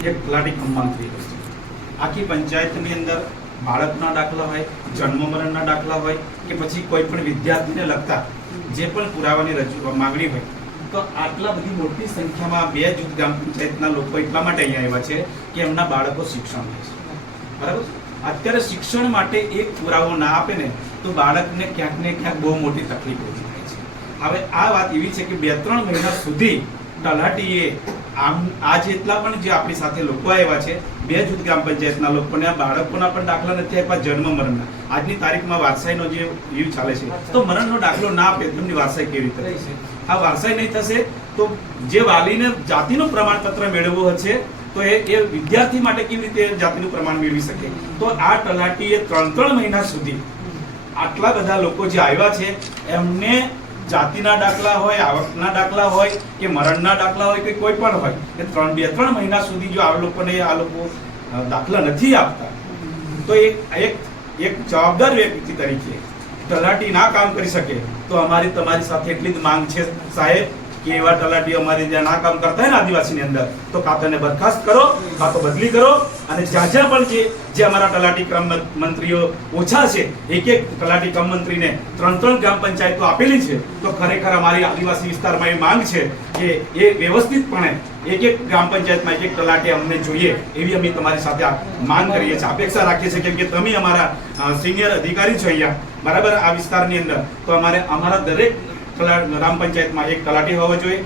એક તલાટી કમ મંત્રી હોય છે। આખી પંચાયતની અંદર બાળકના દાખલા હોય, જન્મ મરણના દાખલા હોય કે પછી કોઈ પણ વિદ્યાર્થીને લગતા જે પણ પુરાવાની માંગણી હોય, તો આટલા બધી મોટી સંખ્યામાં બે જૂથ ગ્રામ પંચાયતના લોકો એટલા માટે અહીંયા આવ્યા છે કે એમના બાળકો શિક્ષણ લે છે, બરાબર। અત્યારે શિક્ષણ માટે એક પુરાવો ના આપે ને તો બાળકને ક્યાંક ને ક્યાંક બહુ મોટી તકલીફ ઊભી થાય છે। હવે આ વાત એવી છે કે 2-3 મહિના સુધી તલાટીએ આ જેટલા પણ જે આપણી સાથે લોકો આવ્યા છે, બે જૂથ ગ્રામ પંચાયતના લોકોને આ બાળકોના પણ દાખલા નથી આપ્યા, જન્મ મરણના। આજની તારીખમાં વારસાઈનો જે યુગ ચાલે છે, તો મરણનો દાખલો ના આપે તેમની વારસાઈ કેવી રીતે થશે? આ વારસાઈ નહીં થશે તો જે વાલીને જાતિનું પ્રમાણપત્ર મેળવવું હશે તો એ વિદ્યાર્થી માટે કેવી રીતે જાતિનું પ્રમાણ મેળવી શકે? તો આ તલાટીએ 3 મહિના સુધી આટલા બધા લોકો જે આવ્યા છે એમને જાતિના દાખલા હોય, આવકના દાખલા હોય કે મરણના દાખલા હોય કે કોઈ પણ હોય, એ 2-3 મહિના સુધી જો આ લોકો દાખલા નથી આપતા તો એક જવાબદાર વ્યક્તિ તરીકે તલાટી ના કામ કરી શકે તો અમારી તમારી સાથે એટલી જ માંગ છે સાહેબ કે એવા તલાટી અમારી જ્યાં ના કામ કરતા હોય ને આદિવાસીની અંદર, તો કાં તો એને બરખાસ્ત કરો, કાં તો બદલી કરો, અને જ્યાં પણ જે અમારા તલાટી ક્રમ મંત્રીઓ ઓછા છે, એક તલાટી ક્રમ મંત્રીને 3 ગ્રામ પંચાયતો આપેલી છે, તો ખરેખર અમારી આદિવાસી વિસ્તારમાં એ માંગ છે કે એ વ્યવસ્થિતપણે એક ગ્રામ પંચાયતમાં એક તલાટી અમને જોઈએ એવી અમે તમારી સાથે માંગ કરીએ છીએ, અપેક્ષા રાખીએ છીએ, કેમ કે તમે અમારા સિનિયર અધિકારી છો અહીંયા, બરાબર, આ વિસ્તારની અંદર, તો અમારા દરેક ગ્રામ પંચાયતમાં એક તલાટી હોવો જોઈએ।